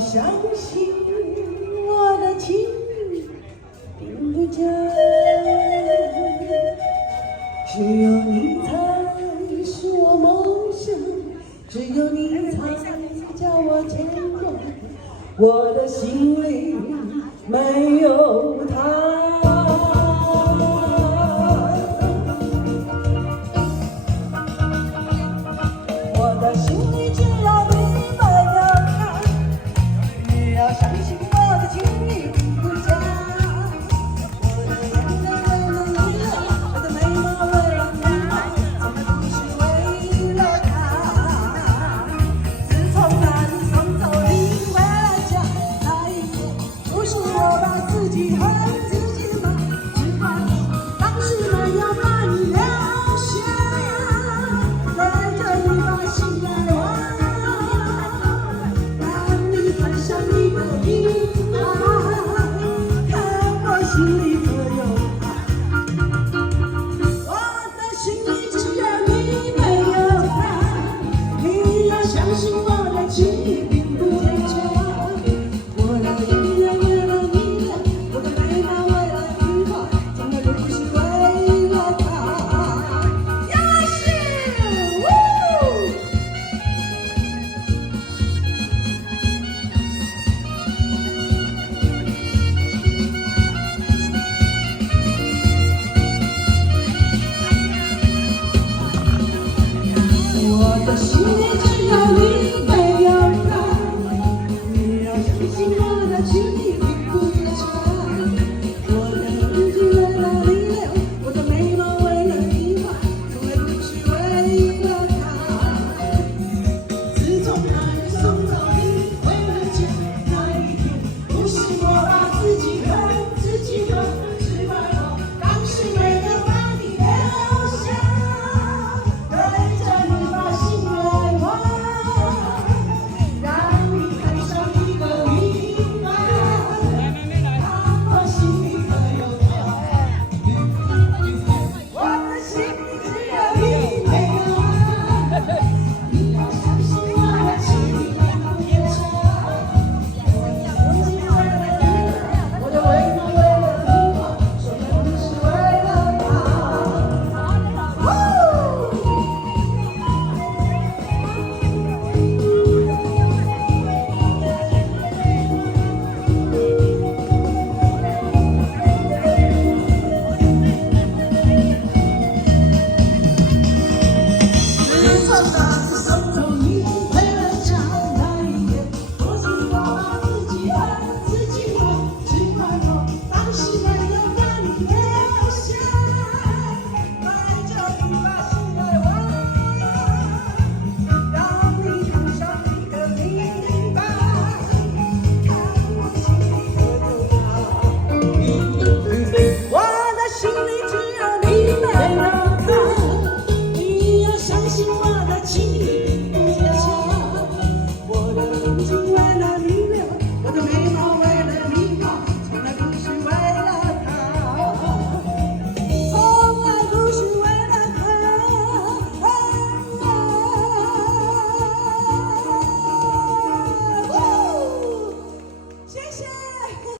相信我的情并不假，只有你才是我梦想，只有你才叫我牵挂，我的心里没有他。我的心里只要你没有他，你要相信我的情意并不假。我的眼泪为了你流，我的眉毛为了你画，从来不是为了他。自从那你送走你回来家那一夜，不是我把自己恨自己吗？只怪我当时没有把你留下，带着你把心来忘，让你看上一个意外，看我心里可有他。我的心里只有你没有他，你要相信我的情意并不假。我的眼泪为了你流，我的眉毛为了你画，从来不是为了他。要是我的心里只有你没有他，你要相信我的情意并不假。我的眼睛为了你流，我的眉毛为了你画，从来不是为了他。自从那日送走你回了家那一天，不是我把自己恨自己吗？只怪我当时没有把你留下，对着你把心来挖，让你看上一个明白，看我心里可有他。我的心里只有你没有他，你要相信我的情意并不假。我的眼睛为了你流，我的眉毛为了你画，从来不是为了他。自从那